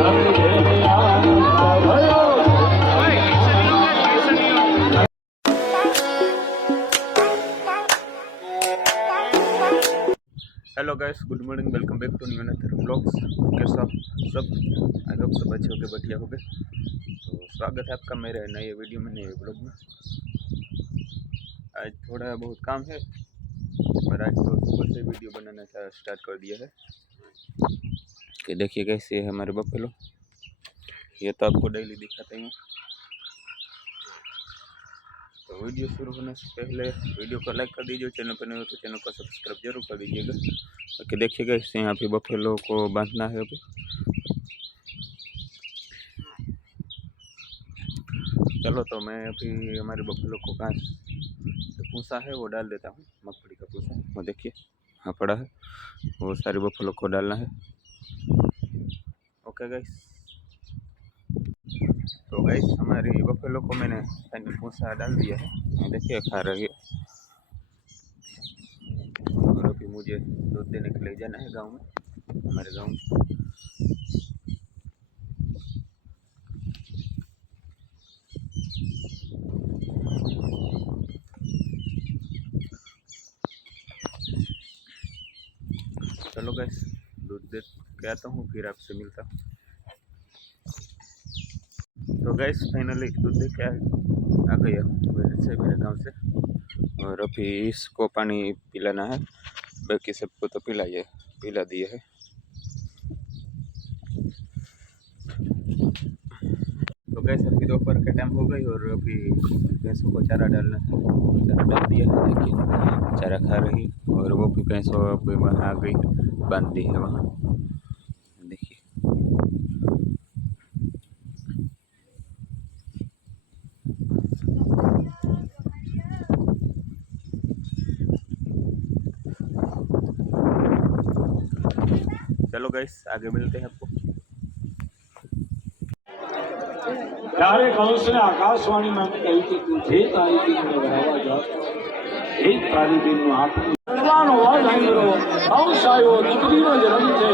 Hello guys, good morning, welcome back to new another vlogs. कैसे आप सब? I hope सब अच्छे होंगे, बढ़िया होंगे। तो स्वागत है आपका मेरे नए वीडियो में, नए व्लॉग में। आज थोड़ा बहुत काम है, पर आज तो सुबह से वीडियो बनाना स्टार्ट कर दिया है। कि देखिए कैसे है हमारे बफेलो। ये तो आपको डेली दिखाते हैं। तो वीडियो शुरू होने से पहले वीडियो को लाइक कर दीजिए, चैनल पर नए हो तो चैनल को सब्सक्राइब जरूर कर दीजिएगा। ओके, देखिएगा इससे यहाँ पे बफेलो को बांधना है अभी। चलो, तो मैं अभी हमारे बफेलो को घास जो भूसा है वो डाल देता हूँ। मगफली का भूसा वो देखिए हाँ पड़ा है, वो सारे बफेलो को डालना है। ओके गाइस, तो गाइस हमारी बफेलो को मैंने फाइनल भूसा डाल दिया है, देखिए खा रही है। और अभी मुझे दूध देने के लिए जाना है गांव में, हमारे गांव में। चलो गाइस, दूध दे के आता हूँ, फिर आपसे मिलता हूँ। तो गाइस फाइनली दूध दे के आ गया मेरे गांव से। और अभी इसको पानी पिलाना है, बाकी सबको तो पिला दिए है। तो गैस अभी दोपहर का टाइम हो गई और अभी भैंसों को चारा डालना था, चारा डाल दिया है। देखिए चारा खा रही, और वो भी भैंसों अभी वहाँ आ गई, बांध दी है वहाँ, देखिए। चलो गैस आगे मिलते हैं आपको। ત્યારે કંસને આકાશવાણી માં કહ્યું કે તું જે તારી દીકરીને વરાવવા જા, એ તારી દીકરીનું આખું ભગવાનનો વાદ સાંભળો. કંસ આવ્યો, દીકરીનો જન્મ છે.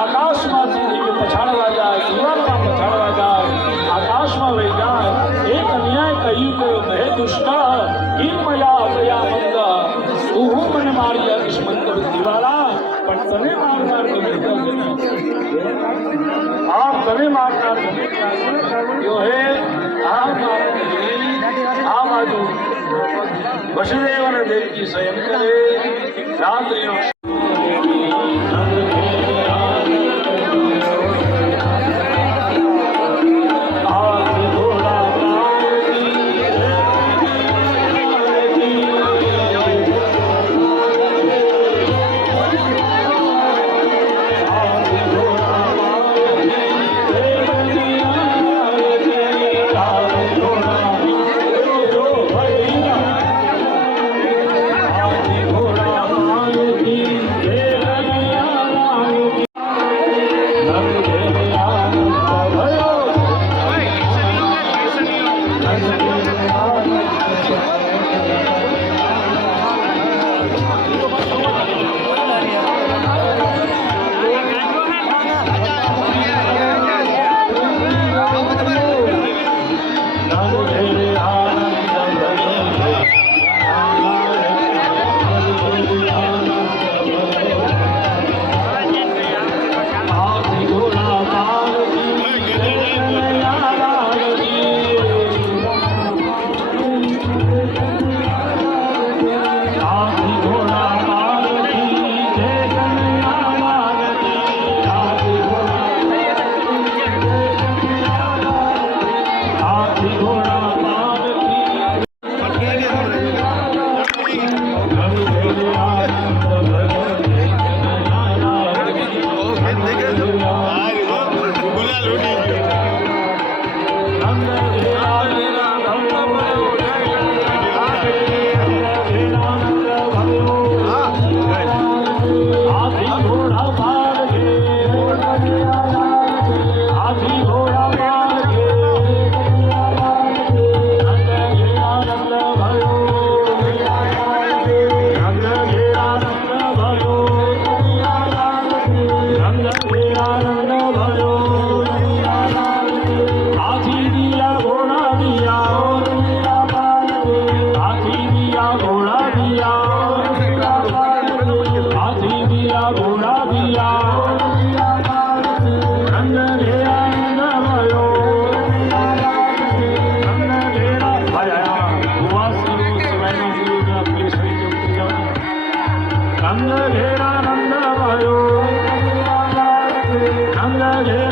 આકાશમાંથી દીકરી પછાડવા જાય, દિવાલમાં પછાડવા જાય, આકાશમાં લઈ જાય. એ કન્યાએ કહ્યું કે હે દુષ્ટ, હિમ મયા અભયા મંદ, તું મને મારી હરીશ મંદ દિવાલા, પણ તને મારનાર ગમે આપ તને મારનાર यो है आ बाजू वसुदेव ने देवकी स्वयं करे रात्रि की લાગે